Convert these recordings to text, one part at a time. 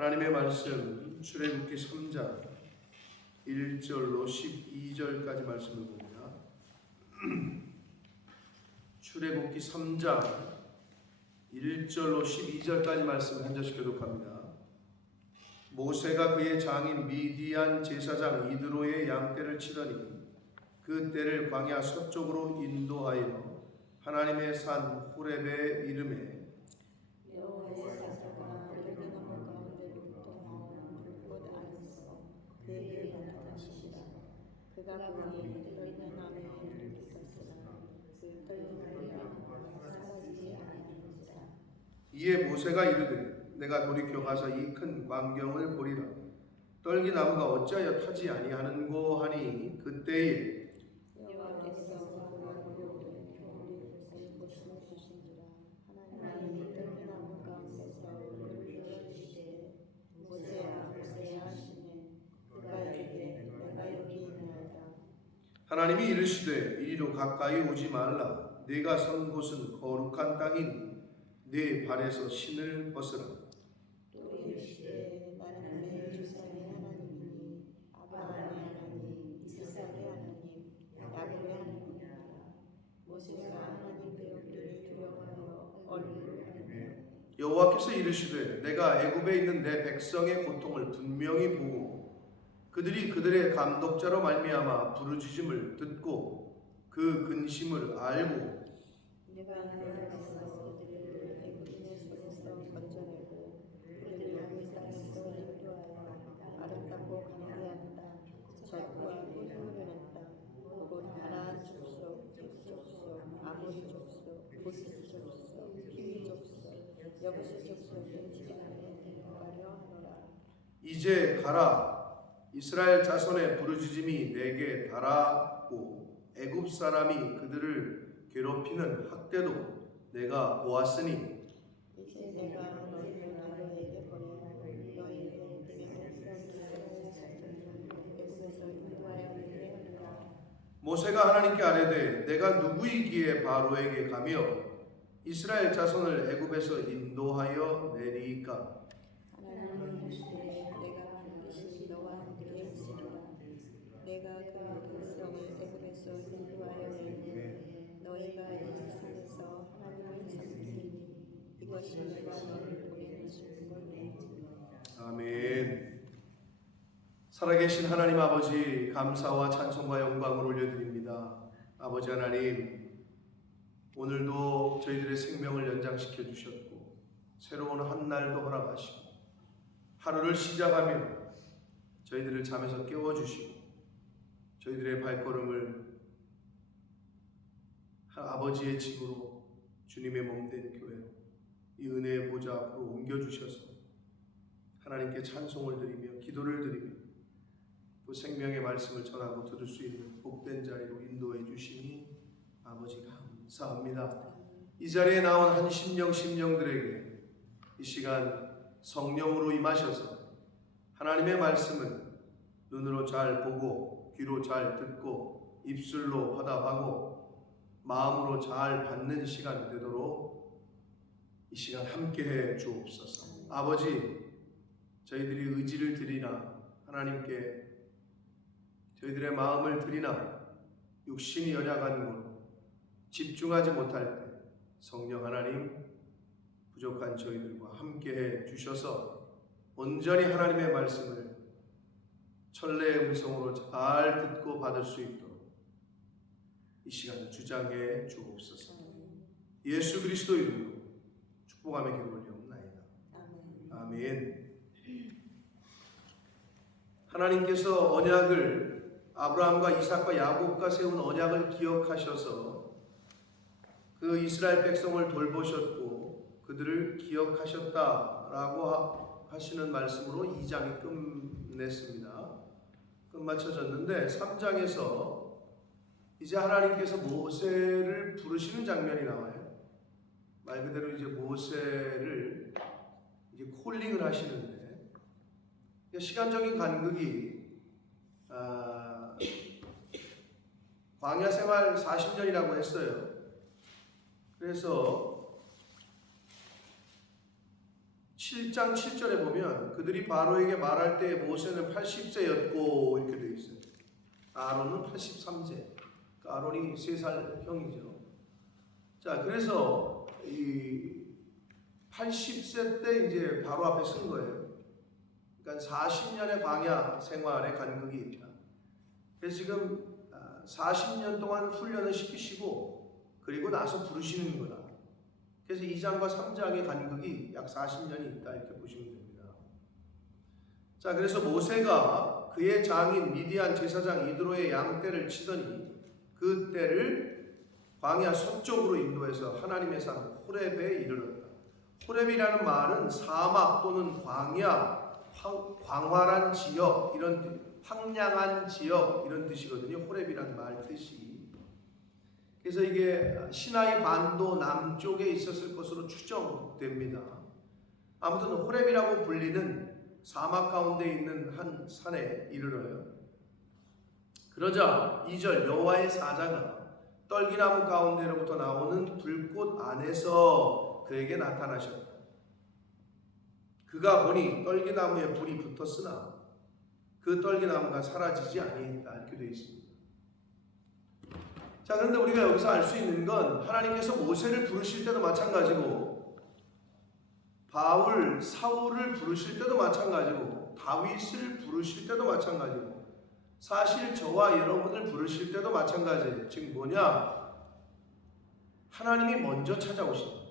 하나님의 말씀 출애굽기 3장 1절로 12절까지 말씀을 봅니다. 출애굽기 3장 1절로 12절까지 말씀을 한 절씩 교독합니다. 모세가 그의 장인 미디안 제사장 이드로의 양떼를 치더니 그 떼를 광야 서쪽으로 인도하여 하나님의 산 호렙에 이르매 여호와의 사자가 호렙의 나무 가운데로부터 나오는 불꽃 안에서 그에게 나타나시니라. 그가 보니 떨린 나무에 불이 떴으나 그 떨린 나무가 사라지지 아니하는지라. 이에 모세가 이르되 내가 돌이켜 가서 이 큰 광경을 보리라. 떨기 나무가 어찌하여 타지 아니하는고 하니 그때에 여호와께서 그가 보려오되 우리 무슨 뜻인지라. 하나님이 떨린 나무 가운데서 그를 열어주시되 모세야 모세야 하시매 그가 이르되 내가 여기 있나이다. 하나님이 이르시되 이리로 가까이 오지 말라. 네가 선 곳은 거룩한 땅이니 네 발에서 신을 벗으라. 또 이르시되 나는 내 조상의 하나님이니 아브라함의 하나님 이스라엘의 하나님 야곱의 하나님이라. 모세가 하나님 배우기를 두려워하여 얼굴을 가리며 여호와께서 이르시되 내가 애굽에 있는 내 백성의 고통을 분명히 보고 그들이 그들의 감독자로 말미암아 부르짖음을 듣고 그 근심을 알고 내가 너희에게서 그들을 애굽인의 손에서 건져내고 그들을 그 땅에서 인도하여 아름답고 강대한 땅 젖과 꿀이 흐르는 땅 곧 가나안 족속, 헷 족속, 아모리 족속, 보스 족속, 히위 족속, 여부스 족속의 지방에 들어가려 하노라. 이제 가라. 이스라엘 자손의 부르짖음이 내게 달하고 애굽 사람이 그들을 괴롭히는 학대도 내가 보았으니 이제 내가 너희를 나로에게 보내어 너희를 내 백성 이스라엘 자손을 애굽에서 인도하여 내게 하리라. 모세가 하나님께 아뢰되 내가 누구이기에 바로에게 가며 이스라엘 자손을 애굽에서 인도하여 내리이까. 하나님은 이르시되 내가 반드시 너와 함께 있으리라. 내가 그 백성을 애굽에서 인도하여 내리되 너희가 이 산에서 하나님을 섬기리니 이것이 내가 너를 보낸 증거니라. 아멘. 살아계신 하나님 아버지, 감사와 찬송과 영광을 올려드립니다. 아버지 하나님, 오늘도 저희들의 생명을 연장시켜 주셨고 새로운 한 날도 허락하시고 하루를 시작하며 저희들을 잠에서 깨워주시고 저희들의 발걸음을 아버지의 집으로 주님의 몸된 교회로 이 은혜의 보좌 앞으로 옮겨주셔서 하나님께 찬송을 드리며 기도를 드리며 또 생명의 말씀을 전하고 들을 수 있는 복된 자리로 인도해 주시니 아버지 감사합니다. 이 자리에 나온 한 심령들에게 이 시간 성령으로 임하셔서 하나님의 말씀을 눈으로 잘 보고 귀로 잘 듣고 입술로 화답하고 마음으로 잘 받는 시간 되도록 이 시간 함께해 주옵소서. 아버지, 저희들이 의지를 드리나 하나님께 저희들의 마음을 드리나 육신이 연약한 곳 집중하지 못할 때 성령 하나님 부족한 저희들과 함께해 주셔서 온전히 하나님의 말씀을 천래의 음성으로 잘 듣고 받을 수 있도록 이 시간을 주장해 주옵소서. 예수 그리스도 이름으로 축복하며 기도 올리옵나이다. 아멘. 하나님께서 언약을 아브라함과 이삭과 야곱과 세운 언약을 기억하셔서 그 이스라엘 백성을 돌보셨고 그들을 기억하셨다라고 하시는 말씀으로 2장이 끝냈습니다. 끝마쳐졌는데 3장에서 이제 하나님께서 모세를 부르시는 장면이 나와요. 말 그대로 이제 모세를 이제 콜링을 하시는데 시간적인 간극이 광야 생활 40년이라고 했어요. 그래서 7장 7절에 보면 그들이 바로에게 말할 때 모세는 80세였고 이렇게 되어 있어요. 아론은 83세. 아론이 3살 형이죠. 자, 그래서 이 80세 때 이제 바로 앞에 쓴 거예요. 그러니까 40년의 광야 생활의 간극이 있다. 그래서 지금 40년 동안 훈련을 시키시고 그리고 나서 부르시는 거다. 그래서 2장과 3장의 간극이 약 40년이 있다 이렇게 보시면 됩니다. 자, 그래서 모세가 그의 장인 미디안 제사장 이드로의 양떼를 치더니 그 떼를 광야 서쪽으로 인도해서 하나님의 산 호렙에 이르렀다. 호렙이라는 말은 사막 또는 광야, 광활한 지역 이런 뜻, 황량한 지역 이런 뜻이거든요. 호렙이라는 말 뜻이. 그래서 이게 시나이 반도 남쪽에 있었을 것으로 추정됩니다. 아무튼 호렙이라고 불리는 사막 가운데 있는 한 산에 이르러요. 그러자 2절 여호와의 사자가 떨기나무 가운데로부터 나오는 불꽃 안에서 그에게 나타나셨다. 그가 보니 떨기나무에 불이 붙었으나 그 떨기나무가 사라지지 아니했다 이렇게 되어 있습니다. 자, 그런데 우리가 여기서 알 수 있는 건 하나님께서 모세를 부르실 때도 마찬가지고 바울, 사울을 부르실 때도 마찬가지고 다윗을 부르실 때도 마찬가지고 사실 저와 여러분을 부르실 때도 마찬가지예요. 즉 뭐냐? 하나님이 먼저 찾아오신다.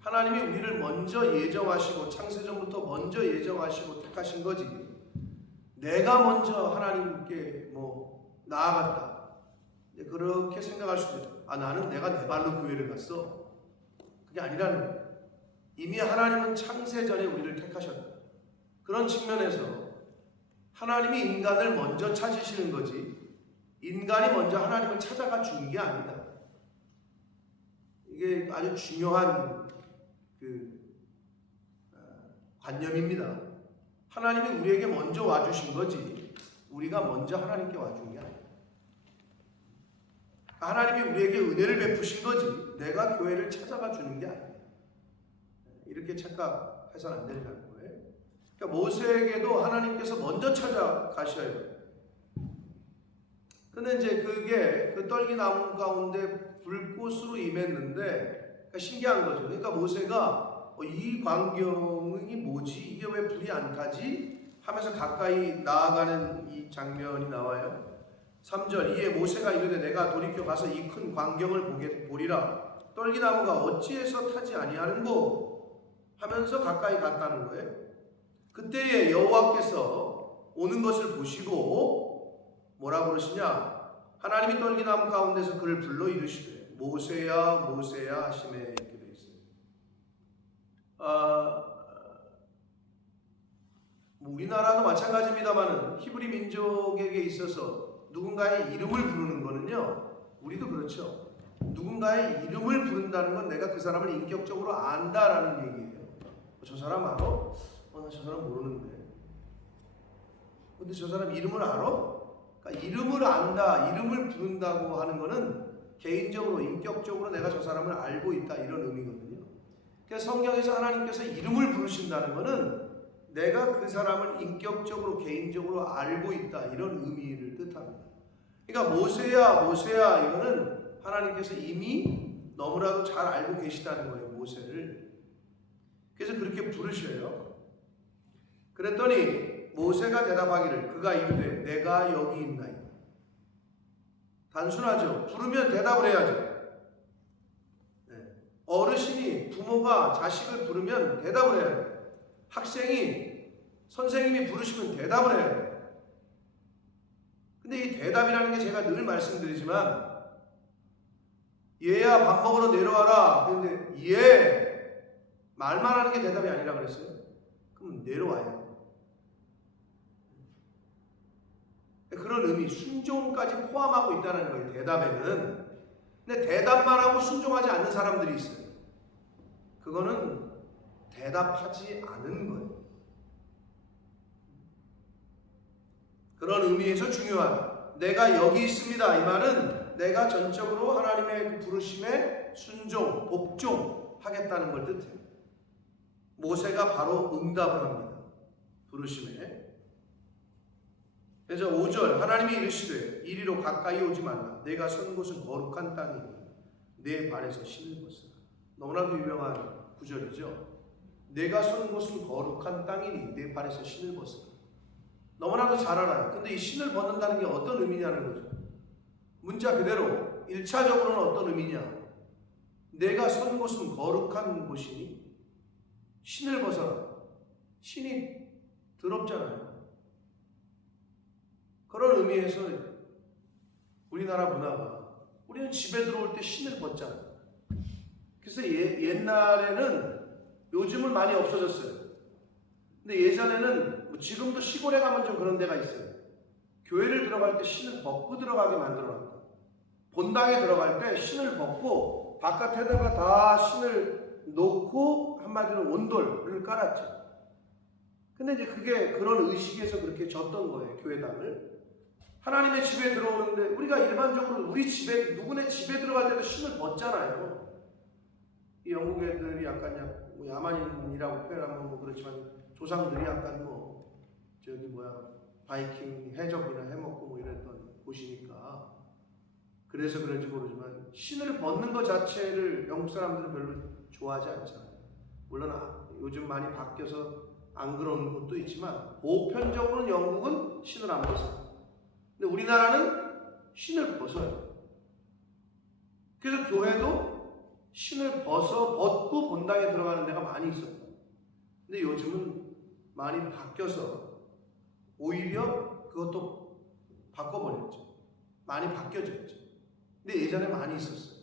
하나님이 우리를 먼저 예정하시고 창세전부터 먼저 예정하시고 택하신 거지. 내가 먼저 하나님께 나아갔다. 그렇게 생각할 수도 있어요. 나는 내가 내 발로 교회를 갔어. 그게 아니라는 거예요. 이미 하나님은 창세전에 우리를 택하셨다. 그런 측면에서 하나님이 인간을 먼저 찾으시는 거지 인간이 먼저 하나님을 찾아가 준 게 아니다. 이게 아주 중요한 관념입니다. 하나님이 우리에게 먼저 와주신 거지 우리가 먼저 하나님께 와준 게 아니다. 하나님이 우리에게 은혜를 베푸신 거지 내가 교회를 찾아가 주는 게 아니다. 이렇게 착각해서는 안 된다는 거예요. 그러니까 모세에게도 하나님께서 먼저 찾아가셔요. 근데 이제 그게 그 떨기나무 가운데 불꽃으로 임했는데 그러니까 신기한 거죠. 그러니까 모세가 이 광경이 뭐지? 이게 왜 불이 안 타지? 하면서 가까이 나아가는 이 장면이 나와요. 3절 이에 모세가 이르되 내가 돌이켜 가서 이 큰 광경을 보리라. 떨기나무가 어찌해서 타지 아니하는고? 하면서 가까이 갔다는 거예요. 그때에 여호와께서 오는 것을 보시고 뭐라고 그러시냐? 하나님이 떨기나무 가운데서 그를 불러 이르시되 모세야 모세야 하시매 이렇게 되어 있어요. 우리나라도 마찬가지입니다만은 히브리 민족에게 있어서 누군가의 이름을 부르는 거는요, 우리도 그렇죠. 누군가의 이름을 부른다는 건 내가 그 사람을 인격적으로 안다라는 얘기예요. 저 사람 알아? 나 저 사람 모르는데. 근데 저 사람 이름을 알아? 그러니까 이름을 안다, 이름을 부른다고 하는 거는 개인적으로, 인격적으로 내가 저 사람을 알고 있다 이런 의미거든요. 그래서 성경에서 하나님께서 이름을 부르신다는 거는 내가 그 사람을 인격적으로, 개인적으로 알고 있다 이런 의미를 뜻합니다. 그러니까 모세야 모세야 이거는 하나님께서 이미 너무나도 잘 알고 계시다는 거예요. 모세를. 그래서 그렇게 부르셔요. 그랬더니 모세가 대답하기를 그가 이르되 내가 여기 있나이다. 단순하죠. 부르면 대답을 해야죠. 어르신이, 부모가 자식을 부르면 대답을 해야 돼요. 학생이 선생님이 부르시면 대답을 해야 돼요. 근데 이 대답이라는 게 제가 늘 말씀드리지만 얘야 밥 먹으러 내려와라. 근데 얘 말만 하는 게 대답이 아니라 그랬어요. 그럼 내려와요. 그런 의미, 순종까지 포함하고 있다는 거예요. 대답에는. 근데 대답만 하고 순종하지 않는 사람들이 있어요. 그거는 대답하지 않은 거예요. 그런 의미에서 중요하다. 내가 여기 있습니다. 이 말은 내가 전적으로 하나님의 그 부르심에 순종, 복종하겠다는 걸 뜻해요. 모세가 바로 응답을 합니다. 부르심에. 그래서 5절 하나님이 이르시되 이리로 가까이 오지 말라. 내가 선 곳은 거룩한 땅이니 내 발에서 신을 벗으라. 너무나도 유명한 구절이죠. 내가 선 곳은 거룩한 땅이니 내 발에서 신을 벗으라. 너무나도 잘 알아요. 근데 이 신을 벗는다는 게 어떤 의미냐는 거죠. 문자 그대로 1차적으로는 어떤 의미냐. 내가 선 곳은 거룩한 곳이니 신을 벗어라. 신이 더럽잖아요. 그런 의미에서 우리나라 문화가 우리는 집에 들어올 때 신을 벗잖아요. 그래서 옛날에는 요즘은 많이 없어졌어요. 근데 예전에는 지금도 시골에 가면 좀 그런 데가 있어요. 교회를 들어갈 때 신을 벗고 들어가게 만들어놨다. 본당에 들어갈 때 신을 벗고 바깥에다가 다 신을 놓고 한마디로 온돌을 깔았죠. 근데 이제 그게 그런 의식에서 그렇게 졌던 거예요. 교회당을. 하나님의 집에 들어오는데 우리가 일반적으로 우리 집에 누구네 집에 들어갈 때도 신을 벗잖아요. 이 영국 애들이 약간 야만인이라고 표현하면 뭐 그렇지만 조상들이 약간 바이킹 해적이나 해먹고 뭐 이랬던 곳이니까 그래서 그런지 모르지만 신을 벗는 것 자체를 영국 사람들은 별로 좋아하지 않잖아요. 물론 요즘 많이 바뀌어서 안 그런 곳도 있지만 보편적으로는 영국은 신을 안 벗어요. 근데 우리나라는 신을 벗어요. 그래서 교회도 신을 벗고 본당에 들어가는 데가 많이 있어요. 근데 요즘은 많이 바뀌어서 오히려 그것도 바꿔버렸죠. 많이 바뀌어졌죠. 근데 예전에 많이 있었어요.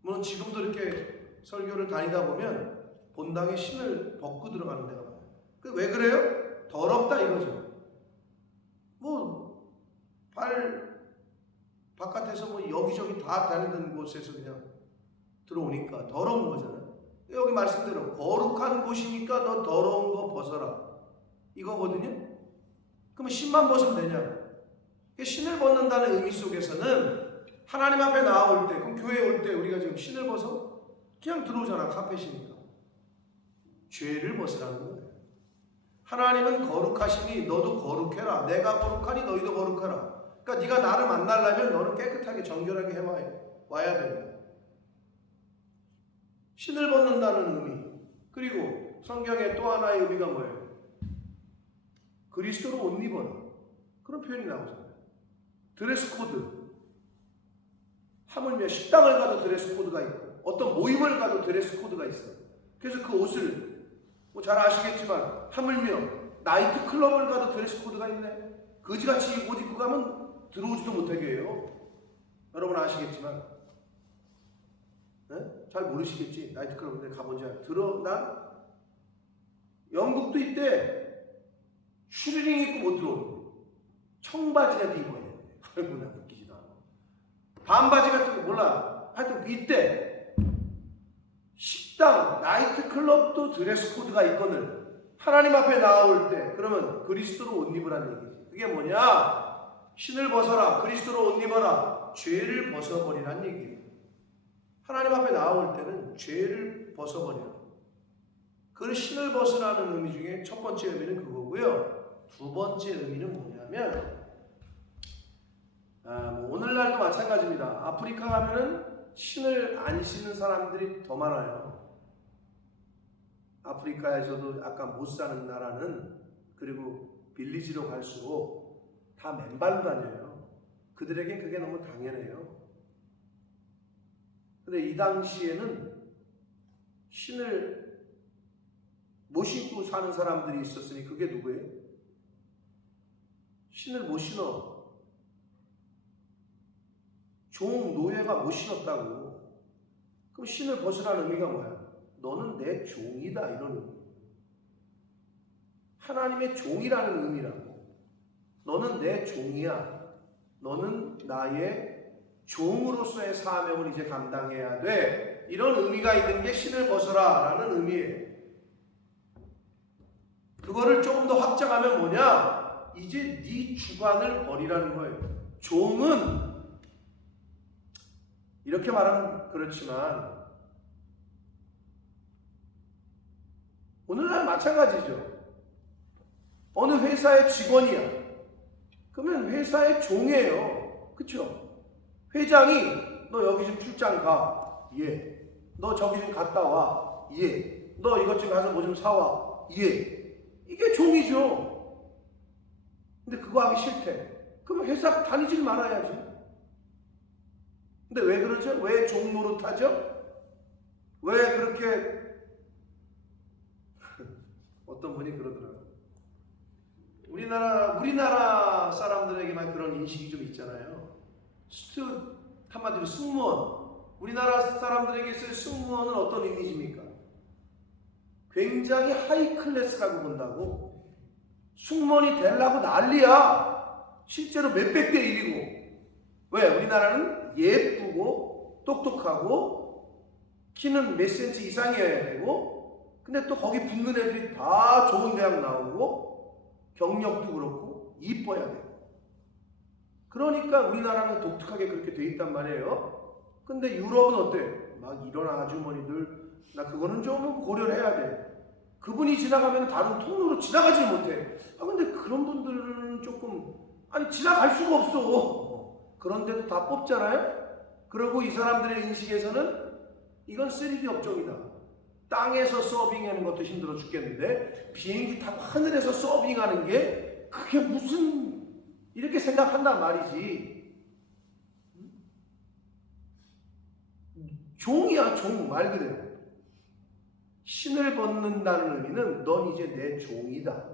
물론 지금도 이렇게 설교를 다니다 보면 본당에 신을 벗고 들어가는 데가 많아요. 왜 그래요? 더럽다 이거죠. 발 바깥에서 여기저기 다 다니던 곳에서 그냥 들어오니까 더러운 거잖아요. 여기 말씀대로 거룩한 곳이니까 너 더러운 거 벗어라 이거거든요. 그러면 신만 벗으면 되냐? 신을 벗는다는 의미 속에서는 하나님 앞에 나올 때, 그럼 교회에 올 때 우리가 지금 신을 벗어? 그냥 들어오잖아. 카펫이니까. 죄를 벗으라는 거예요. 하나님은 거룩하시니 너도 거룩해라. 내가 거룩하니 너희도 거룩하라. 그러니까 네가 나를 만나려면 너는 깨끗하게 정결하게 와야 된다. 신을 벗는다는 의미. 그리고 성경의 또 하나의 의미가 뭐예요? 그리스도로 옷 입어라. 그런 표현이 나오잖아요. 드레스 코드. 하물며 식당을 가도 드레스 코드가 있고 어떤 모임을 가도 드레스 코드가 있어요. 그래서 그 옷을 잘 아시겠지만 하물며 나이트 클럽을 가도 드레스 코드가 있네. 거지같이 옷 입고 가면 들어오지도 못하게 해요. 여러분 아시겠지만 네? 잘 모르시겠지. 나이트 클럽에 가본 줄 난 영국도 이때 슈리닝 입고 못 들어오고 청바지라도 입어야 되는데 아이고 나 웃기지도 않아. 반바지 같은 거 몰라. 하여튼 이때 식당, 나이트 클럽도 드레스 코드가 있거든. 하나님 앞에 나올 때 그러면 그리스도로 옷 입으라는 얘기지. 그게 뭐냐? 신을 벗어라. 그리스도로 옷 입어라. 죄를 벗어버리라는 얘기예요. 하나님 앞에 나올 때는 죄를 벗어버리라. 그 신을 벗으라는 의미 중에 첫 번째 의미는 그거고요. 두 번째 의미는 뭐냐면 오늘날도 마찬가지입니다. 아프리카 가면은 신을 안 신는 사람들이 더 많아요. 아프리카에서도 아까 못 사는 나라는 그리고 빌리지로 갈수록 다 맨발로 다녀요. 그들에겐 그게 너무 당연해요. 근데 이 당시에는 신을 못 신고 사는 사람들이 있었으니 그게 누구예요? 신을 못 신어. 종, 노예가 못 신었다고. 그럼 신을 벗으라는 의미가 뭐야? 너는 내 종이다 이런 의미. 하나님의 종이라는 의미라고. 너는 내 종이야. 너는 나의 종으로서의 사명을 이제 감당해야 돼. 이런 의미가 있는 게 신을 벗어라 라는 의미예요. 그거를 조금 더 확장하면 뭐냐? 이제 네 주관을 버리라는 거예요. 종은 이렇게 말하면 그렇지만 오늘날 마찬가지죠. 어느 회사의 직원이야. 그러면 회사의 종이에요. 그쵸? 회장이 너 여기 좀 출장 가. 예. 너 저기 좀 갔다 와. 예. 너 이것 좀 가서 뭐 좀 사와. 예. 이게 종이죠. 근데 그거 하기 싫대. 그러면 회사 다니질 말아야지. 근데 왜 그러죠? 왜 종 노릇하죠? 왜 그렇게 어떤 분이 그러더라고요. 우리나라 사람들에게만 그런 인식이 좀 있잖아요. 한마디로 승무원. 우리나라 사람들에게 있을 승무원은 어떤 이미지입니까? 굉장히 하이 클래스라고 본다고. 승무원이 되려고 난리야. 실제로 몇백 대 1이고. 왜? 우리나라는 예쁘고 똑똑하고 키는 몇 센치 이상이어야 되고, 근데 또 거기 붙는 애들이 다 좋은 대학 나오고 경력도 그렇고 이뻐야 되고. 그러니까 우리나라는 독특하게 그렇게 돼 있단 말이에요. 근데 유럽은 어때? 막 이런 아주머니들, 나 그거는 좀 고려를 해야 돼. 그분이 지나가면 다른 통로로 지나가지 못해. 근데 그런 분들은 조금, 아니 지나갈 수가 없어. 그런데도 다 뽑잖아요. 그리고 이 사람들의 인식에서는 이건 3D 업종이다. 땅에서 서빙하는 것도 힘들어 죽겠는데 비행기 타고 하늘에서 서빙하는 게 그게 무슨, 이렇게 생각한단 말이지. 종이야, 종. 말 그대로 신을 벗는다는 의미는 넌 이제 내 종이다,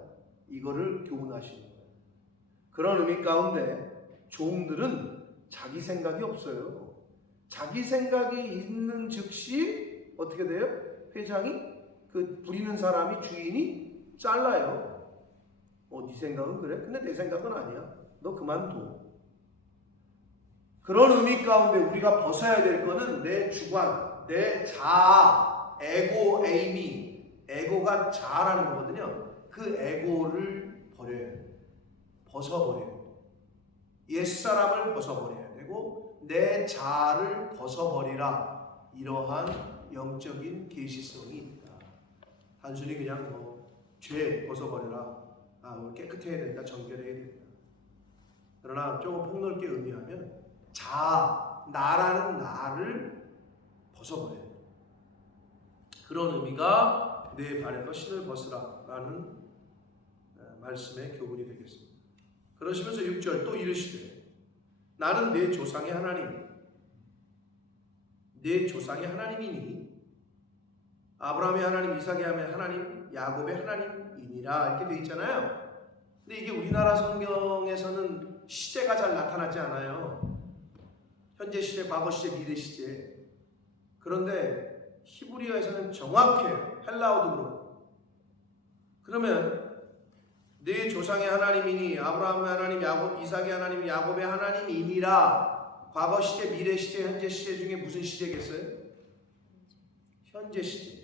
이거를 교훈하시는 거예요. 그런 의미 가운데 종들은 자기 생각이 없어요. 자기 생각이 있는 즉시 어떻게 돼요? 회장이, 그 부리는 사람이, 주인이 잘라요. 네 생각은 그래? 근데 내 생각은 아니야. 너 그만둬. 그런 의미 가운데 우리가 벗어야 될 거는 내 주관, 내 자아, 에고, 에이미. 에고가 자아라는 거거든요. 그 에고를 버려야 돼요. 벗어버려야 돼요. 옛사람을 벗어버려야 되고 내 자아를 벗어버리라. 이러한 영적인 계시성이 있다. 단순히 그냥 죄 벗어버려라. 오늘 깨끗해야 된다. 정결해야 된다. 그러나 조금 폭넓게 의미하면 자아, 나라는 나를 벗어버려야 돼. 그런 의미가 내 발에서 신을 벗으라 라는 말씀의 교훈이 되겠습니다. 그러시면서 6절 또 이르시되 나는 내 조상의 하나님, 내 조상의 하나님이니 아브라함의 하나님, 이삭의 하나님, 야곱의 하나님이니라 이렇게 되어 있잖아요. 근데 이게 우리나라 성경에서는 시제가 잘 나타나지 않아요. 현재 시제, 과거 시제, 미래 시제. 그런데 히브리어에서는 정확해요. 헬라어도 그렇고. 그러면 내 조상의 하나님이니 아브라함의 하나님, 이삭의 하나님, 야곱의 하나님이니라. 과거 시제, 미래 시제, 현재 시제 중에 무슨 시제겠어요? 현재 시제.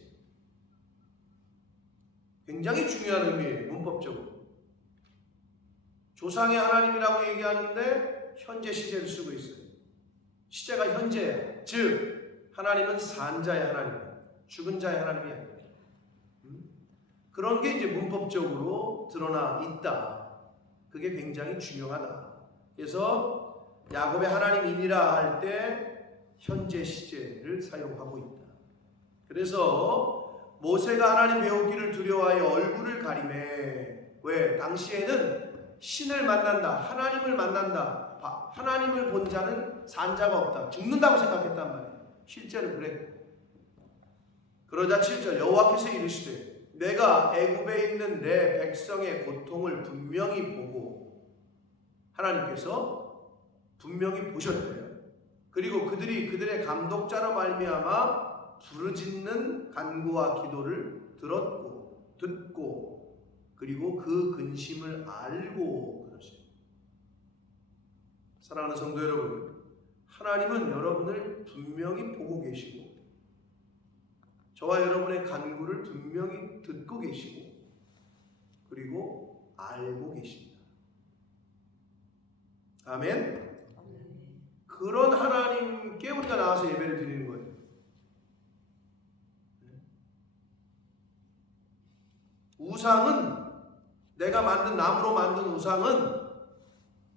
굉장히 중요한 의미예요. 문법적으로. 조상의 하나님이라고 얘기하는데 현재 시제를 쓰고 있어요. 시제가 현재예요. 즉 하나님은 산 자의 하나님이에요. 죽은 자의 하나님이 아니에요. 그런 게 이제 문법적으로 드러나 있다. 그게 굉장히 중요하다. 그래서 야곱의 하나님이니라 할 때 현재 시제를 사용하고 있다. 그래서 모세가 하나님 배우기를 두려워하여 얼굴을 가리매. 왜? 당시에는 신을 만난다, 하나님을 만난다, 하나님을 본 자는 산 자가 없다, 죽는다고 생각했단 말이에요. 실제로 그래. 그러자 7절 여호와께서 이르시되 내가 애굽에 있는 내 백성의 고통을 분명히 보고, 하나님께서 분명히 보셨대요. 그리고 그들의 감독자로 말미암아 부르짖는 간구와 기도를 듣고 그리고 그 근심을 알고 그러시죠. 사랑하는 성도 여러분, 하나님은 여러분을 분명히 보고 계시고 저와 여러분의 간구를 분명히 듣고 계시고 그리고 알고 계십니다. 아멘. 그런 하나님께 우리가 나와서 예배를 드리는 거예요. 우상은 내가 만든 나무로 만든 우상은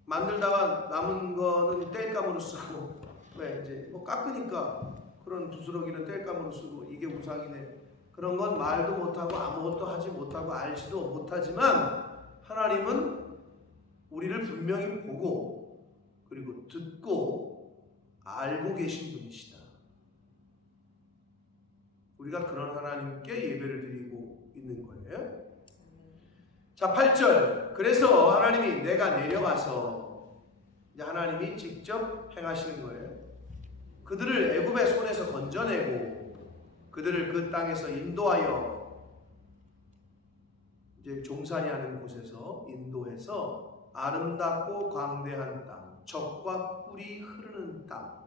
만들다가 남은 거는 땔감으로 쓰고 왜 이제 뭐 깎으니까 그런 부스러기는 땔감으로 쓰고 이게 우상이네. 그런 건 말도 못하고 아무것도 하지 못하고 알지도 못하지만 하나님은 우리를 분명히 보고 그리고 듣고 알고 계신 분이시다. 우리가 그런 하나님께 예배를 드리고 있는 거예요. 자, 8절. 그래서 하나님이 내가 내려가서 이제 하나님이 직접 행하시는 거예요. 그들을 애굽의 손에서 건져내고 그들을 그 땅에서 인도하여 이제 종살이 하는 곳에서 인도해서 아름답고 광대한 땅, 젖과 꿀이 흐르는 땅.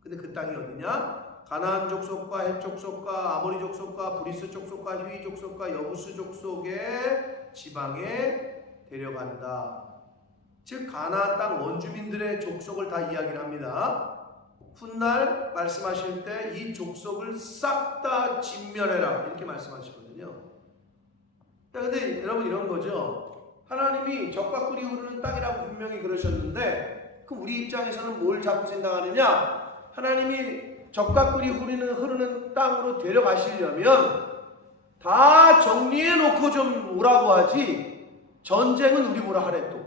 근데 그 땅이 어디냐? 가나안 족속과 헷 족속과 아모리 족속과 브리스 족속과 히위 족속과 여부스 족속의 지방에 데려간다. 즉 가나안 땅 원주민들의 족속을 다 이야기를 합니다. 훗날 말씀하실 때 이 족속을 싹 다 진멸해라 이렇게 말씀하시거든요. 근데 여러분 이런 거죠. 하나님이 젖과 꿀이 흐르는 땅이라고 분명히 그러셨는데 그럼 우리 입장에서는 뭘 자꾸 생각하느냐? 하나님이 젖과 꿀이 흐르는 땅으로 데려가시려면 다 정리해 놓고 좀 오라고 하지 전쟁은 우리 보라 하래 또.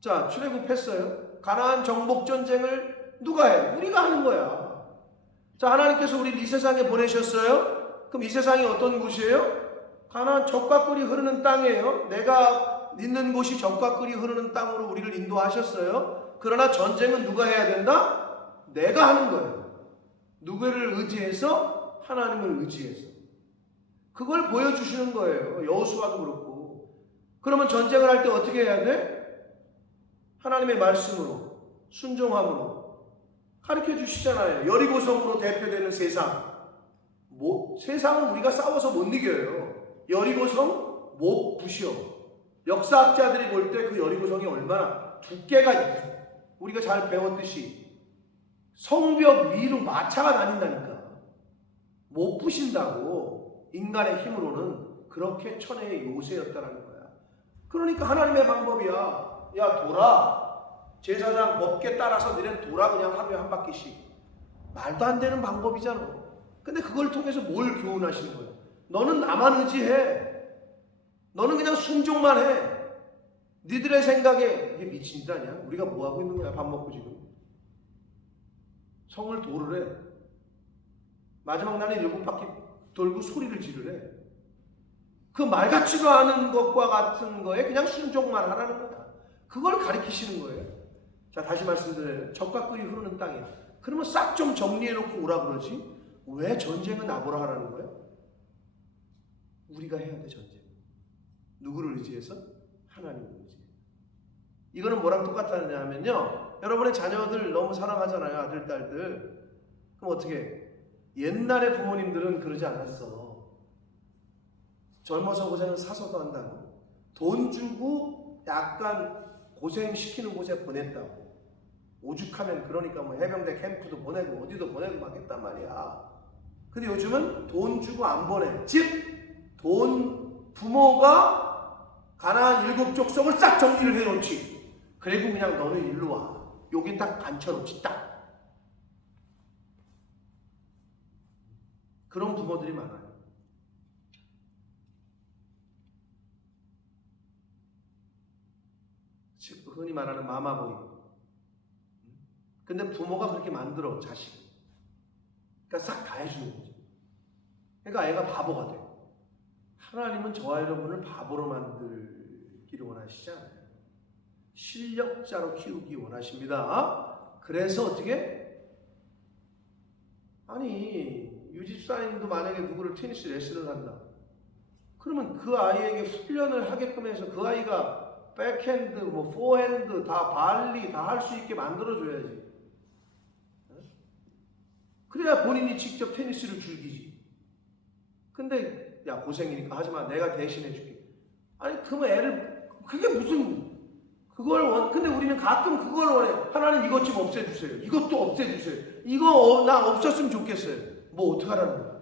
자, 출애굽했어요. 가나안 정복 전쟁을 누가 해? 우리가 하는 거야. 자, 하나님께서 우리를 이 세상에 보내셨어요. 그럼 이 세상이 어떤 곳이에요? 가나안 젖과 꿀이 흐르는 땅이에요. 내가 있는 곳이 젖과 꿀이 흐르는 땅으로 우리를 인도하셨어요. 그러나 전쟁은 누가 해야 된다? 내가 하는 거예요. 누구를 의지해서? 하나님을 의지해서. 그걸 보여주시는 거예요. 여호수아도 그렇고. 그러면 전쟁을 할 때 어떻게 해야 돼? 하나님의 말씀으로, 순종함으로 가르쳐 주시잖아요. 여리고성으로 대표되는 세상. 세상은 우리가 싸워서 못 이겨요. 여리고성 못 부셔. 역사학자들이 볼 때 그 여리고성이 얼마나 두께가 우리가 잘 배웠듯이 성벽 위로 마차가 다닌다니까. 못 부신다고. 인간의 힘으로는 그렇게 천혜의 요새였다는 거야. 그러니까 하나님의 방법이야. 야, 돌아. 제사장 법계 따라서 너는 돌아. 그냥 하루에 한 바퀴씩. 말도 안 되는 방법이잖아. 근데 그걸 통해서 뭘 교훈하시는 거야? 너는 나만 의지해. 너는 그냥 순종만 해. 니들의 생각에 이게 미친 일 아니야? 우리가 뭐 하고 있는 거야? 밥 먹고 지금. 성을 도를 해. 마지막 날에 7바퀴 돌고 소리를 지르래. 그 말 같지도 않은 것과 같은 거에 그냥 순종만 하라는 거야. 그걸 가리키시는 거예요. 자, 다시 말씀드려요. 젖과 꿀이 흐르는 땅이야. 그러면 싹 좀 정리해놓고 오라 그러지? 왜 전쟁은 나보라 하라는 거야? 우리가 해야 돼, 전쟁. 누구를 의지해서? 하나님을 의지해. 이거는 뭐랑 똑같다냐 하면요. 여러분의 자녀들 너무 사랑하잖아요. 아들, 딸들. 그럼 어떻게 해? 옛날에 부모님들은 그러지 않았어. 젊어서 고생을 사서도 한다고. 돈 주고 약간 고생시키는 곳에 보냈다고. 오죽하면 그러니까 뭐 해병대 캠프도 보내고 어디도 보내고 막 했단 말이야. 근데 요즘은 돈 주고 안 보내. 즉 부모가 가나안 7족속을 싹 정리를 해놓지. 그리고 그냥 너는 일로 와. 여긴 딱 앉혀놓지 딱. 그런 부모들이 많아요. 즉 흔히 말하는 마마보이. 근데 부모가 그렇게 만들어 자식. 그러니까 싹 다 해주는 거죠. 그러니까 애가 바보가 돼. 하나님은 저와 여러분을 바보로 만들기를 원하시지 않아요. 실력자로 키우기 원하십니다. 그래서 어떻게? 아니 유집사님도 만약에 누구를 테니스 레슨을 한다. 그러면 그 아이에게 훈련을 하게끔 해서 그 아이가 백핸드, 뭐 포핸드, 다 발리 다 할 수 있게 만들어줘야지. 그래야 본인이 직접 테니스를 즐기지. 근데 야 고생이니까 하지마. 내가 대신해줄게. 아니 그러면 애를 그게 무슨 그걸 근데 우리는 가끔 그걸 원해. 하나님 이것 좀 없애주세요. 이것도 없애주세요. 이거 나 없었으면 좋겠어요. 뭐 어떡하라는 거야.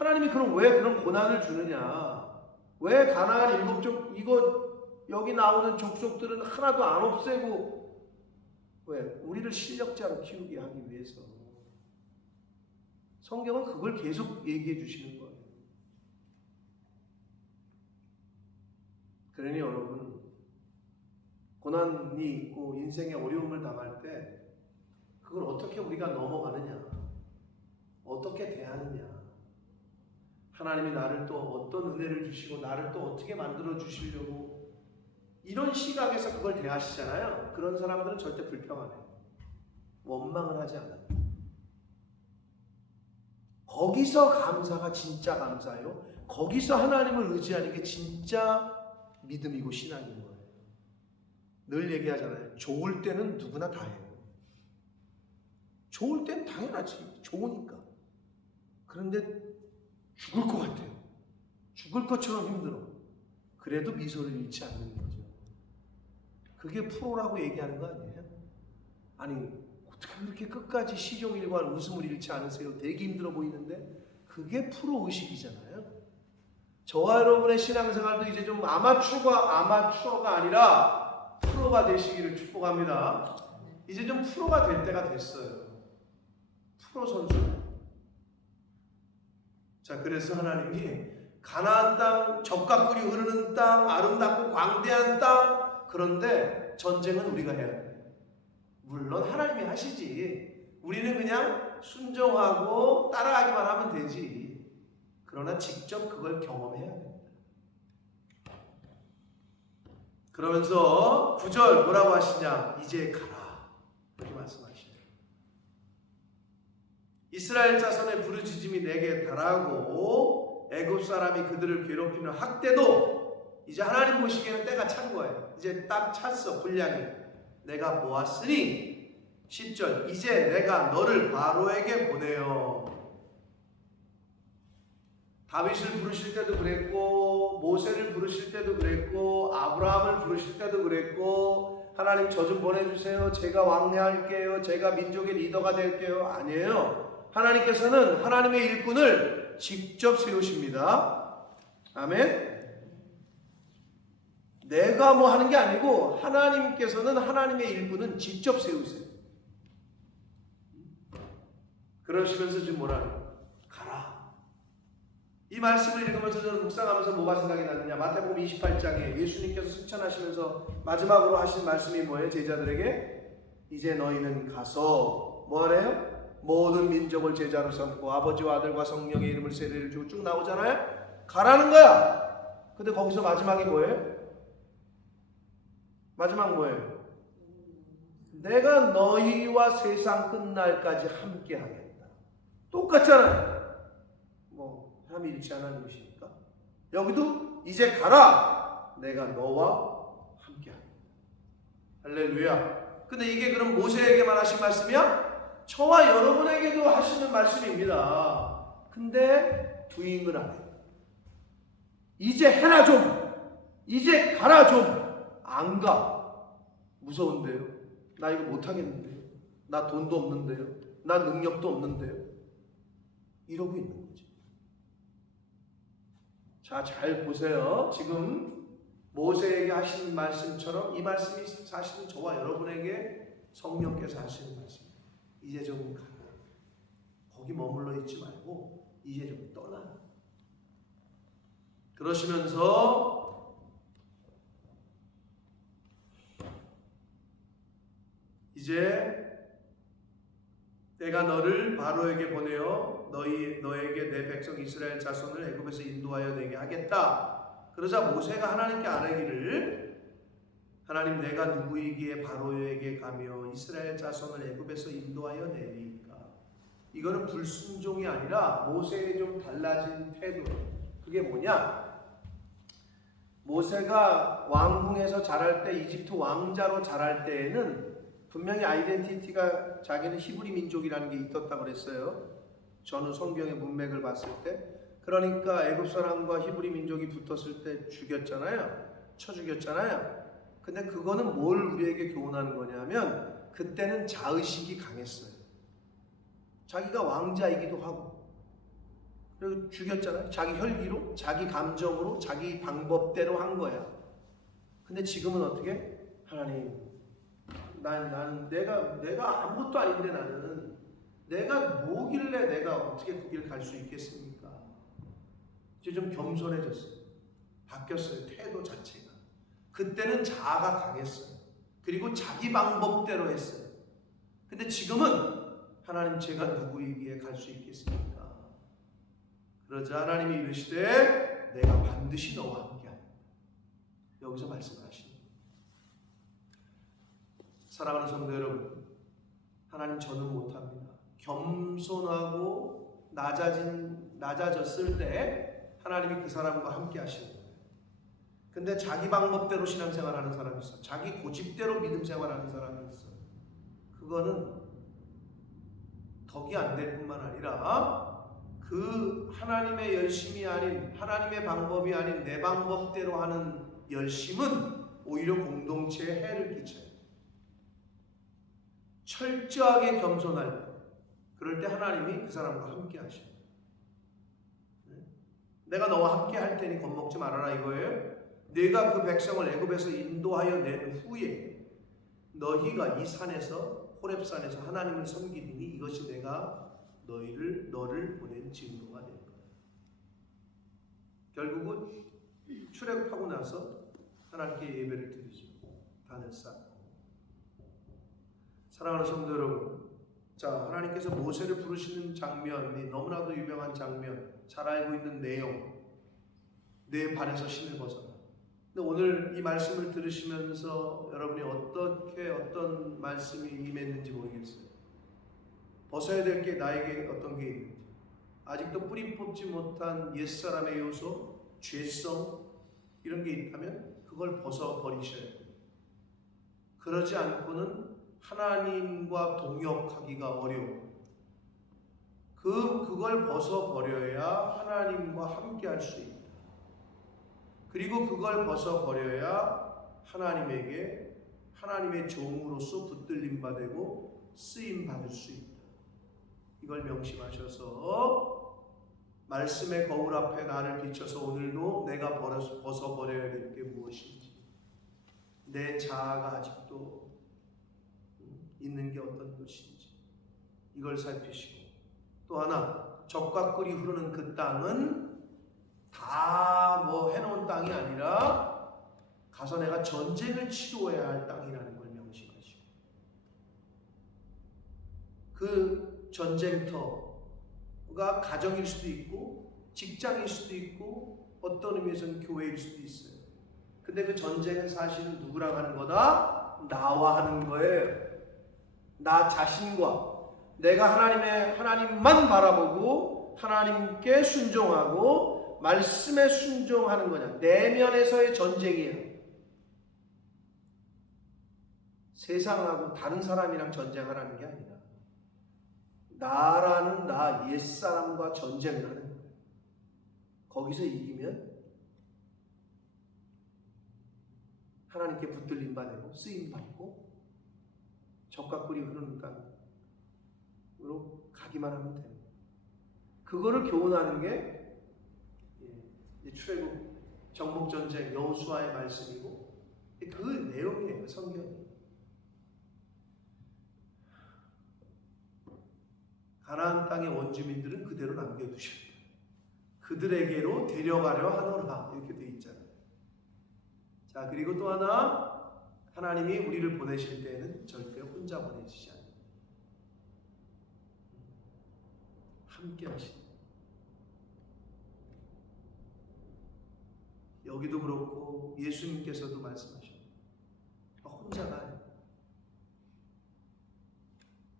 하나님이 그럼 왜 그런 고난을 주느냐? 왜 가나안 7족 이거 여기 나오는 족속들은 하나도 안 없애고 왜? 우리를 실력자로 키우게 하기 위해서. 성경은 그걸 계속 얘기해 주시는 거예요. 그러니 여러분, 고난이 있고 인생의 어려움을 당할 때 그걸 어떻게 우리가 넘어가느냐, 어떻게 대하느냐, 하나님이 나를 또 어떤 은혜를 주시고 나를 또 어떻게 만들어 주시려고 이런 시각에서 그걸 대하시잖아요. 그런 사람들은 절대 불평하네요. 원망을 하지 않아요. 거기서 감사가 진짜 감사예요. 거기서 하나님을 의지하는 게 진짜 믿음이고 신앙인 거예요. 늘 얘기하잖아요. 좋을 때는 누구나 다 해요. 좋을 땐 당연하지. 좋으니까. 그런데 죽을 것 같아요. 죽을 것처럼 힘들어. 그래도 미소를 잃지 않는 거죠. 그게 프로라고 얘기하는 거 아니에요? 아니 어떻게 그렇게 끝까지 시종일관 웃음을 잃지 않으세요? 되게 힘들어 보이는데 그게 프로 의식이잖아요. 저와 여러분의 신앙생활도 이제 좀 아마추어가 아니라 프로가 되시기를 축복합니다. 이제 좀 프로가 될 때가 됐어요. 프로 선수. 자, 그래서 하나님이 가나안 땅, 젖과 꿀이 흐르는 땅, 아름답고 광대한 땅, 그런데 전쟁은 우리가 해야 돼요. 물론 하나님이 하시지. 우리는 그냥 순종하고 따라하기만 하면 되지. 그러나 직접 그걸 경험해야 됩니다. 그러면서 9절 뭐라고 하시냐? 이제 가라. 이렇게 말씀하시네요. 이스라엘 자손의 부르짖음이 내게 달하고 애굽 사람이 그들을 괴롭히는 학대도 이제 하나님 보시기에는 때가 찬 거예요. 이제 딱 찼어. 분량이. 내가 보았으니 10절 이제 내가 너를 바로에게 보내요. 다윗을 부르실 때도 그랬고 모세를 부르실 때도 그랬고 아브라함을 부르실 때도 그랬고 하나님 저 좀 보내주세요. 제가 왕래할게요. 제가 민족의 리더가 될게요. 아니에요. 하나님께서는 하나님의 일꾼을 직접 세우십니다. 아멘. 내가 뭐 하는 게 아니고 하나님께서는 하나님의 일꾼은 직접 세우세요. 그러시면서 지금 뭐라 해요? 가라. 이 말씀을 읽으면서 저는 묵상하면서 뭐가 생각이 나느냐? 마태복음 28장에 예수님께서 승천하시면서 마지막으로 하신 말씀이 뭐예요? 제자들에게 이제 너희는 가서 뭐 하래요? 모든 민족을 제자로 삼고 아버지와 아들과 성령의 이름을 세례를 주고 쭉 나오잖아요. 가라는 거야. 근데 거기서 마지막이 뭐예요? 마지막 뭐예요? 내가 너희와 세상 끝날까지 함께 하겠다. 똑같잖아요. 뭐 삼위일체 하나님이시니까. 여기도 이제 가라. 내가 너와 함께 하겠다. 할렐루야. 근데 이게 그럼 모세에게만 하신 말씀이야? 저와 여러분에게도 하시는 말씀입니다. 근데 부인을 안 해요. 이제 해라 좀. 이제 가라 좀. 안 가. 무서운데요. 나 이거 못하겠는데요. 나 돈도 없는데요. 나 능력도 없는데요. 이러고 있는 거죠. 자, 잘 보세요. 지금 모세에게 하신 말씀처럼 이 말씀이 사실은 저와 여러분에게 성령께서 하시는 말씀입니다. 이제 좀 가라. 거기 머물러 있지 말고 이제 좀 떠나. 그러시면서 이제 내가 너를 바로에게 보내어 너에게 내 백성 이스라엘 자손을 애굽에서 인도하여 내게 하겠다. 그러자 모세가 하나님께 아뢰기를 하나님 내가 누구이기에 바로에게 가며 이스라엘 자손을 애굽에서 인도하여 내리까. 이거는 불순종이 아니라 모세의 좀 달라진 태도. 그게 뭐냐? 모세가 왕궁에서 자랄 때 이집트 왕자로 자랄 때에는 분명히 아이덴티티가 자기는 히브리 민족이라는 게 있었다고 그랬어요. 저는 성경의 문맥을 봤을 때. 그러니까 애굽 사람과 히브리 민족이 붙었을 때 죽였잖아요. 쳐 죽였잖아요. 근데 그거는 뭘 우리에게 교훈하는 거냐면 그때는 자의식이 강했어요. 자기가 왕자이기도 하고 그리고 죽였잖아요. 자기 혈기로, 자기 감정으로, 자기 방법대로 한 거야. 근데 지금은 어떻게? 하나님, 나는 내가 아무것도 아닌데 나는 내가 뭐길래 내가 어떻게 그 길 갈 수 있겠습니까? 이제 좀 겸손해졌어요. 바뀌었어요. 태도 자체가. 그때는 자아가 강했어요. 그리고 자기 방법대로 했어요. 근데 지금은 하나님, 제가 누구이기에 갈 수 있겠습니까? 그러자 하나님이 이르시되 내가 반드시 너와 함께하리라. 여기서 말씀하시는 거예요. 사랑하는 성도 여러분, 하나님, 저는 못합니다. 겸손하고 낮아졌을 때 하나님이 그 사람과 함께 하시는 거예요. 근데 자기 방법대로 신앙생활하는 사람이 있어. 자기 고집대로 믿음 생활하는 사람이 있어. 그거는 덕이 안 될 뿐만 아니라 그 하나님의 열심이 아닌, 하나님의 방법이 아닌 내 방법대로 하는 열심은 오히려 공동체에 해를 끼쳐요. 철저하게 겸손할 때, 그럴 때 하나님이 그 사람과 함께 하셔요. 내가 너와 함께 할 테니 겁먹지 말아라 이거예요. 내가 그 백성을 애굽에서 인도하여 낸 후에 너희가 이 산에서, 호렙산에서 하나님을 섬기리니 이것이 내가 너를 보낸 증거가 될 거야. 결국은 출애굽하고 나서 하나님께 예배를 드리죠. 단을 쌓고. 사랑하는 성도 여러분, 자, 하나님께서 모세를 부르시는 장면이 너무나도 유명한 장면, 잘 알고 있는 내용, 내 발에서 신을 벗어라. 근데 오늘 이 말씀을 들으시면서 여러분이 어떤 말씀이 임했는지 모르겠어요. 벗어야 될 게 나에게 어떤 게 있는지, 아직도 뿌리 뽑지 못한 옛사람의 요소, 죄성 이런 게 있다면 그걸 벗어버리셔야 돼요. 그러지 않고는 하나님과 동역하기가 어려워요. 그걸 벗어버려야 하나님과 함께 할 수 있다. 그리고 그걸 벗어버려야 하나님의 종으로서 붙들림 받고 쓰임 받을 수 있다. 이걸 명심하셔서 말씀의 거울 앞에 나를 비춰서 오늘도 내가 벗어버려야 될 게 무엇인지, 내 자아가 아직도 있는 게 어떤 것인지 이걸 살피시고, 또 하나, 적과 꿀이 흐르는 그 땅은 다 뭐 해놓은 땅이 아니라 가서 내가 전쟁을 치루어야 할 땅이라는 걸 명심하시고, 그 전쟁터가 가정일 수도 있고 직장일 수도 있고 어떤 의미에서는 교회일 수도 있어요. 근데 그 전쟁은 사실은 누구랑 하는 거다? 나와 하는 거예요. 나 자신과, 내가 하나님만 바라보고 하나님께 순종하고 말씀에 순종하는 거냐. 내면에서의 전쟁이에요. 세상하고 다른 사람이랑 전쟁하라는 게 아니라 나라는 나 옛사람과 전쟁을 하는 거예요. 거기서 이기면 하나님께 붙들림 받고 쓰임 받고 적과 꿀이 흐르는 땅으로 가기만 하면 됩니다. 그거를 교훈하는 게 출애굽 정복전쟁 여호수아의 말씀이고 그 내용이에요. 성경이. 가나안 땅의 원주민들은 그대로 남겨두셨다. 그들에게로 데려가려 하노라 이렇게 돼 있잖아요. 자, 그리고 또 하나, 하나님이 우리를 보내실 때에는 절대 혼자 보내시지 않아요. 함께 하신다. 여기도 그렇고 예수님께서도 말씀하셨죠. 혼자가 아니에요.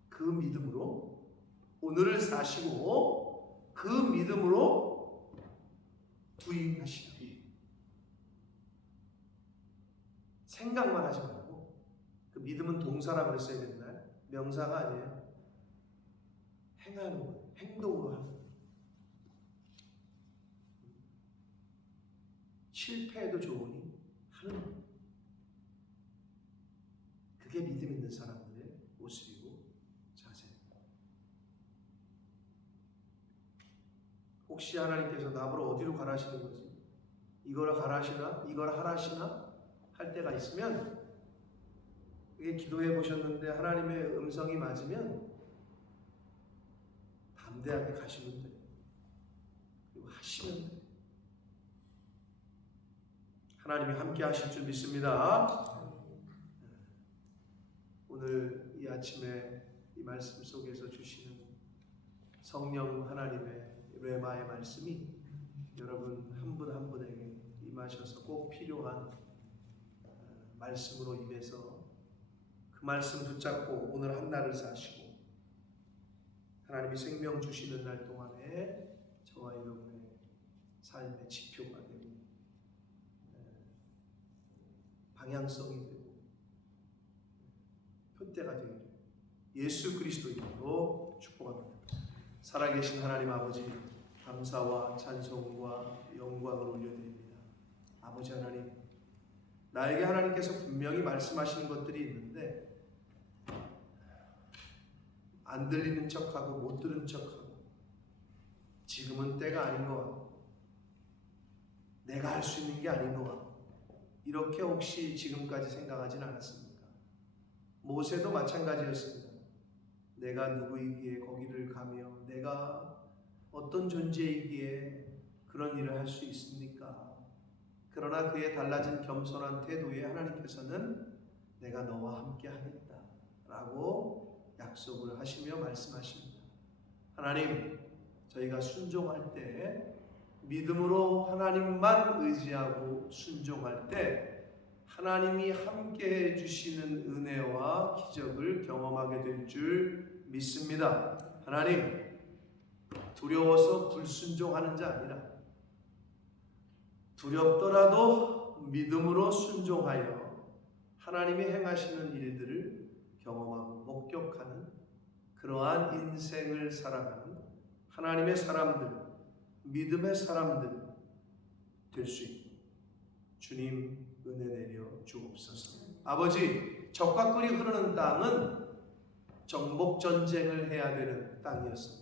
그 믿음으로 오늘을 사시고 그 믿음으로 부임하시라. 생각만 하지 말고, 그 믿음은 동사라 그랬어요. 맨날 명사가 아니에요. 행하는 거예요. 행동으로 하는 거예요. 실패해도 좋으니 하는 거예요. 그게 믿음 있는 사람들의 모습이고 자세입니다. 혹시 하나님께서 나보러 어디로 가라시는 거지? 이거라 가라시나? 이거라 하라시나? 할 때가 있으면 이게 기도해 보셨는데 하나님의 음성이 맞으면 담대하게 가시면 돼요. 그리고 하시면 돼요. 하나님이 함께 하실 줄 믿습니다. 오늘 이 아침에 이 말씀 속에서 주시는 성령 하나님의 레마의 말씀이 여러분 한 분 한 분에게 임하셔서 꼭 필요한 말씀으로 임해서 그 말씀 붙잡고 오늘 한 날을 사시고 하나님이 생명 주시는 날 동안에 저와 여러분의 삶의 지표가 되고 방향성이 되고 표대가 되기를 예수 그리스도의 이름으로 축복합니다. 살아계신 하나님 아버지, 감사와 찬송과 영광을 올려드립니다. 아버지 하나님, 나에게 하나님께서 분명히 말씀하시는 것들이 있는데 안 들리는 척하고 못 들은 척하고 지금은 때가 아닌 것 같고 내가 할 수 있는 게 아닌 것 같고 이렇게 혹시 지금까지 생각하진 않았습니까? 모세도 마찬가지였습니다. 내가 누구이기에 거기를 가며 내가 어떤 존재이기에 그런 일을 할 수 있습니까? 그러나 그의 달라진 겸손한 태도에 하나님께서는 내가 너와 함께 하겠다 라고 약속을 하시며 말씀하십니다. 하나님, 저희가 순종할 때 믿음으로 하나님만 의지하고 순종할 때 하나님이 함께 해주시는 은혜와 기적을 경험하게 될 줄 믿습니다. 하나님, 두려워서 불순종하는 자 아니라 두렵더라도 믿음으로 순종하여 하나님이 행하시는 일들을 경험하고 목격하는 그러한 인생을 살아가는 하나님의 사람들, 믿음의 사람들 될 수 있고 주님 은혜 내려 주옵소서. 아버지, 적과 꿀이 흐르는 땅은 정복 전쟁을 해야 되는 땅이었습니다.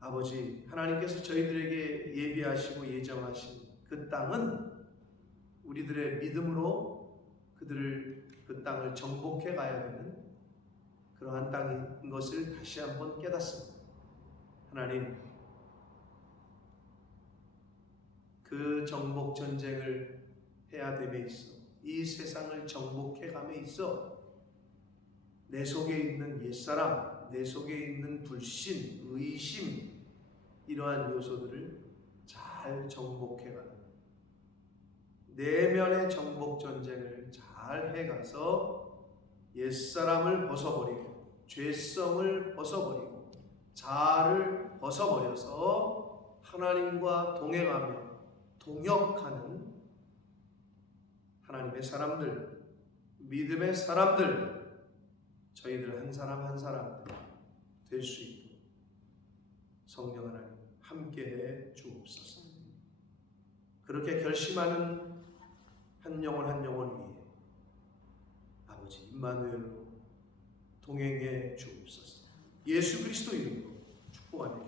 아버지, 하나님께서 저희들에게 예비하시고 예정하신 그 땅은 우리들의 믿음으로 그 땅을 정복해 가야 되는 그러한 땅인 것을 다시 한번 깨닫습니다. 하나님, 그 정복 전쟁을 해야 됨에 있어 이 세상을 정복해 감에 있어 내 속에 있는 옛사람, 내 속에 있는 불신, 의심 이러한 요소들을 잘 정복해가는 내면의 정복 전쟁을 잘 해가서 옛사람을 벗어버리고 죄성을 벗어버리고 자아를 벗어버려서 하나님과 동행하며 동역하는 하나님의 사람들, 믿음의 사람들, 저희들 한 사람 한 사람 될 수 있도록 성령 하나님 함께해 주옵소서. 그렇게 결심하는 한 영혼 한 영혼 위에 아버지 임마누엘로 동행해 주옵소서. 예수 그리스도 이름으로 축복합니다.